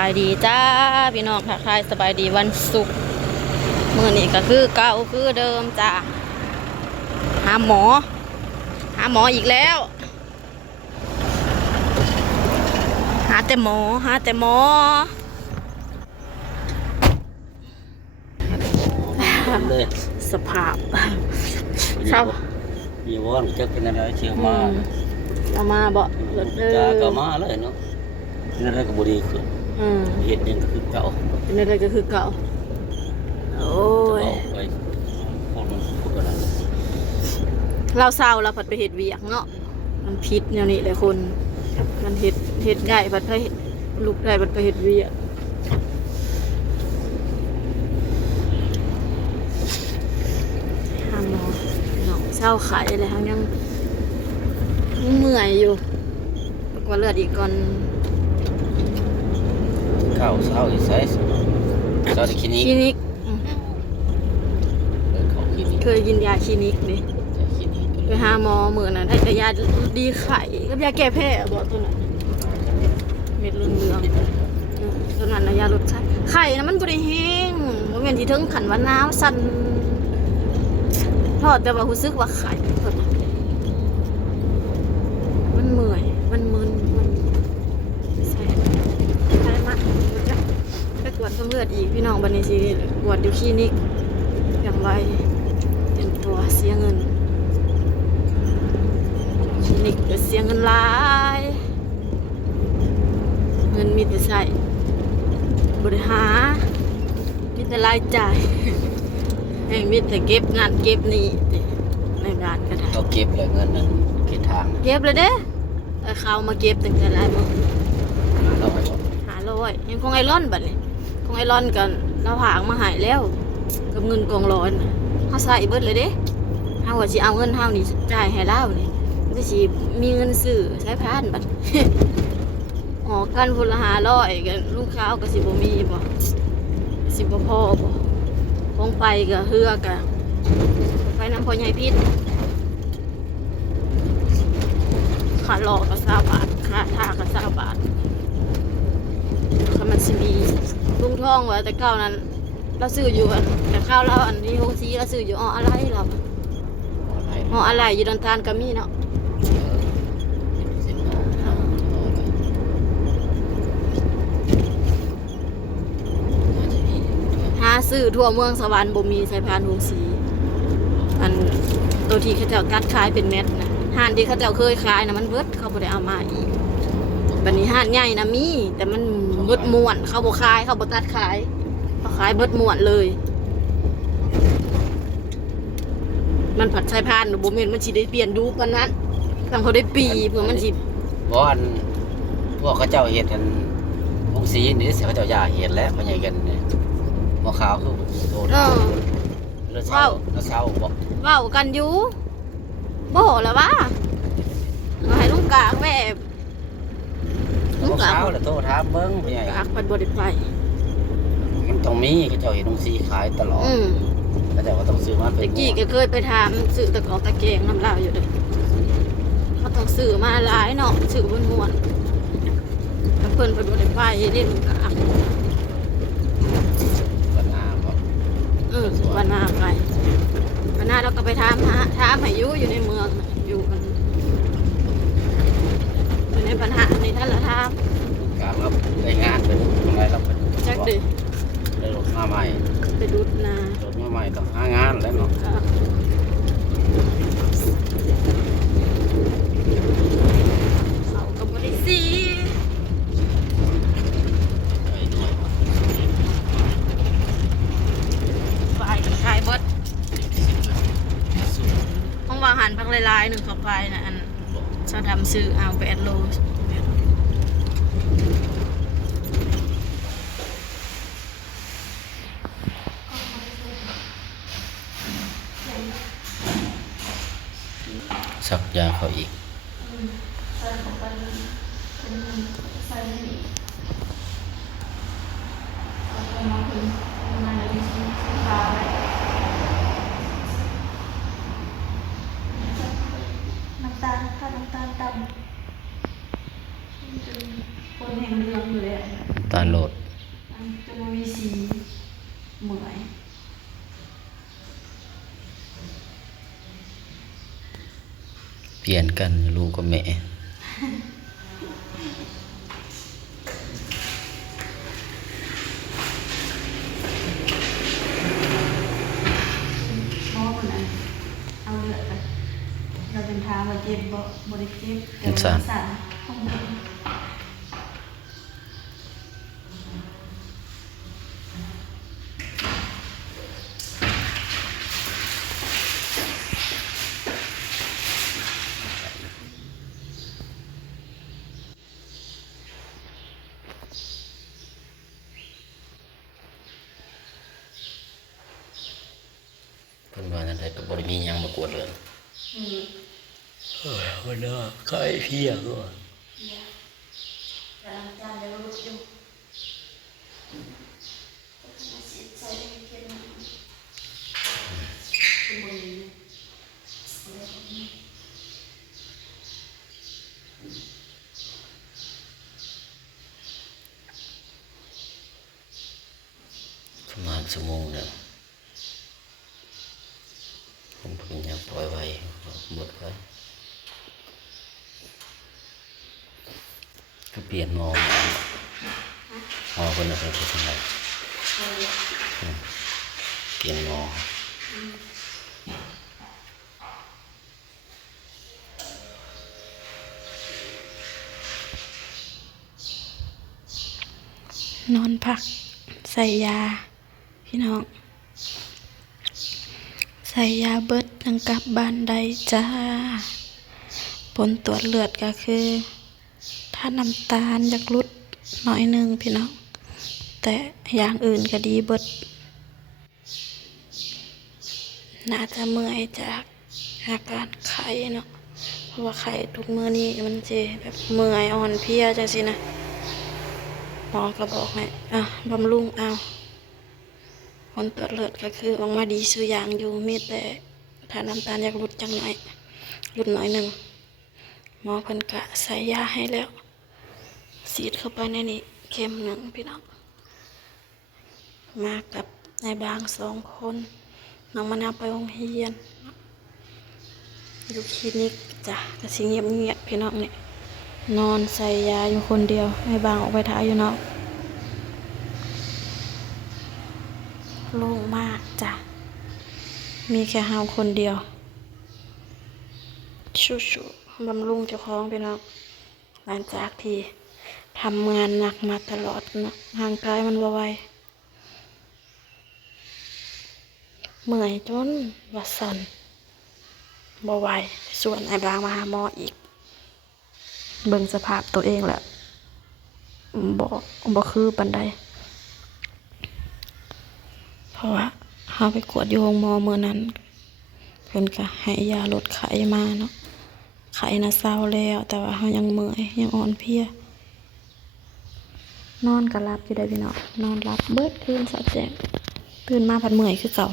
ายดีจ้าพี่น้องทักทายสบายดีวันศุกร์มื้อนี้ก็คือเก่าคือเดิมจ้าหาหมออีกแล้วหาแต่หมอเลยสภาพเศร้ามีวอนจะเป็นอะไรเชื่อมาเอามาบ่จ้าก็มาเลยเนาะเป็นอะไรก็บ่ดีขึ้นเฮ็ดยังก็คือเก่าเป็นอะไรก็คือเก่าโอ้ยไปพูดอะไรเราเศร้าเราผัดไปเฮ็ดเวียกเนาะมันพิษแนวนี้แหละคนมันเฮ็ดได้ผัดไปลูกได้ผัดไปเฮ็ดเวียกหาหมอเนาะเศร้าไข้อะไรทั้งยังเมื่อยอยู่กว่าเลือดอีกก่อนข้าวเช้าอีไซส์เช้าที่คลินิกเคยกินยาคลินิกดิไปหาหมอมื้อนั้นได้ยาดีไข้กับยาแก้แพ้บ่ตัวนั้นเม็ดเหลืองๆตัวนั้นน่ะยาลดไข้นะมันบ่ได้แห้งบ่แม่นสิถึงขั้นว่าหนาวสั่นพอแต่ว่ารู้สึกว่าไข้มันเมื่อยมันมึนมันใส่ไข้มันไปกวดเลือดอีกพี่น้องบัดนี้สิกวดอยู่คลินิกอย่างไรเตรียมตัวเสียเงินคลินิกก็เสียเงินหลายเงินมีแต่ใช้บริหารมีแต่รายจ่ายมีแต่เก็บงานเก็บนี่ในงานก็ได้เขาเก็บเลยเงินนั้นเก็บทางเก็บเลยเด้เขามาเก็บตั้งแต่หลายมื้อ500ยังคงไอรอนบัดนี้คงไอรอนกันเราหางมาหายแล้วกับเงินกองร้อนเขาใส่เบิดเลยเด้เฮาว่าสิเอาเงินเฮานี่จ่ายให้เรานี่มันสิมีเงินซื้อใช้พานบัดออกกันพุ่นละ500กันลูกค้าก็สิบ่มีบ่สิบ่พอบ่คงไปก็เฮือก็ไปนำพ่อใหญ่พิษค่ารอก็20 บาทค่าท่าก็20 บาทมันสิมีลุงทองว่าแต่เก่านั้นเราซื้ออยู่แต่ข้าวเราอันนี้โฮซีเราซื้ออยู่อะไรเราอะไรอยู่ดอนทานก็มีเนาะหาซื้อทั่วเมืองสวรรค์บ่มีสายพานโฮซีอันตัวที่เขาเจ้ากัดขายเป็นเม็ดนะห้านที่เขาเจ้าเคยขายนะมันเบิดเขาบ่ได้เอามาอีกบัดนี้ห้านใหญ่นะมีแต่มันเบิดม่วนเขาบ่ขายเขาบ่ตัดขายเขาขายเบิดม่วนเลยมันผัดชายพานบ่แม่นมันสิได้เปลี่ยนดูปานนั้นทำเขาได้ปีเพื่อมันสิบ่อันพวกเขาเจ้าเฮ็ดกันวงสีนี่สิเขาเจ้าย่าเฮ็ดแล้วมันใหญ่กันนี่บ่ขาวคือโตแล้วเช้าบ่เว้ากันอยู่บ่ล่ะว่าให้ลุงกากแม่ลุงกากแล้วโตถามเบิ่งผู้ใหญ่กากเพิ่นบ่ได้ไปมันต้องมีเขาเจ้าเฮ็ดวงสีขายตลอดแต่ว่าต้องซื้อมาเป็นกี้ก็เคยไปถามซื้อตะกอกตะเกงน้ำลาวอยู่เลยเขาต้องซื้อมาหลายเนาะซื้อบนม้วนเพิ่นไปบริไฟเล่นกะวันนาบอกวันนาไปวันนาเราก็ไปถามให้อยู่ในเมืองอยู่กันอยู่ในปัญหาในท่านละถามการรับได้งานเป็นอะไรรับเป็นจักดิได้รถมาใหม่ไปดูดนาร ถมาใหม่ต้องหางานแล้วเนาะเขาก็บ่ได้สิฝ่ายขายเบิดห้องวางหันพักลายๆหนึ่งเข้าไปนะอันชาดำซื้อเอา8 โลสักยาเขาอีกน้ำตาลต่ำคนแห่งเรืองอยู่เลยตาโหลด สีเหมื่อย เปลี่ยนกันลูกกับแม่ หมอคนนั้นเอาเลือดกันเราเป็นทางมาเจ็บบ่ได้เจ็บแต่ว่าสั่นห้องน้ำ เพิ่นว่านั่นได้ก็บ่ได้มีหยังมากวดเลยวันน่ะไข้เพียก็ แต่ล้างจานแล้วลุกอยู่ใส่เค็มคุณบริประมาณชั่วโมงแล้วผมเพิ่งอยากปล่อยไว้หมดไว้ก็เปลี่ยนหมอคนละเป็นคนละเปลี่ยนหมอ นอนพักใส่ยาพี่น้องใส่ยาเบิดนังกลับบ้านได้จ้าผลตรวจเลือดก็คือ ถ้าน้ำตาลอยากลดหน่อยหนึงพี่น้องแต่อย่างอื่นก็ดีเบิดน่าจะเมื่อยจากอาการไข้เนาะเพราะว่าไข้ทุกมื้อนี้มันจะแบบเมื่อยอ่อนเพลียจังสินะหมอก็บอกให้บำรุงเอาผลตรวจเลือดก็คือออกมาดีสุดอย่างอยู่มีแต่ถ้าน้ำตาลอยากลดจังหน่อยลดหน่อยหนึ่งหมอเพิ่นกะใส่ยาให้แล้วฉีดเข้าไปในนี้เข็มหนึ่งพี่น้องมากับนายบาง2 คนน้องมะนาวไปโรงเรียนอยู่คลินิกจ้ะก็สิเงียบพี่น้องเนี่ยนอนใส่ยาอยู่คนเดียวนายบางออกไปถ่ายอยู่เนาะโล่งมากจ้ะมีแค่เฮาคนเดียวชูบำรุงเจ้าของพี่น้องหลังจากที่ทำงานหนักมาตลอดนะร่างกายมันบ่ไหวเมื่อยจนว่าสั่นบ่ไหวส่วนไอ้บางมาหาหมออีกเบิ่งสภาพตัวเองแหละบ่คือปานใดเพราะว่าเฮาไปกวดอยู่โรงหมอมื้อนั้นเพิ่นก็ให้ยาลดไข้มาเนาะไข้น่ะเศร้าแล้วแต่ว่าเฮายังเมื่อยยังอ่อนเพลียนอนก็หลับอยู่ได้พี่น้องนอนหลับเบิดคืนสะแจ้งตื่นมาพัดเมื่อยคือเก่า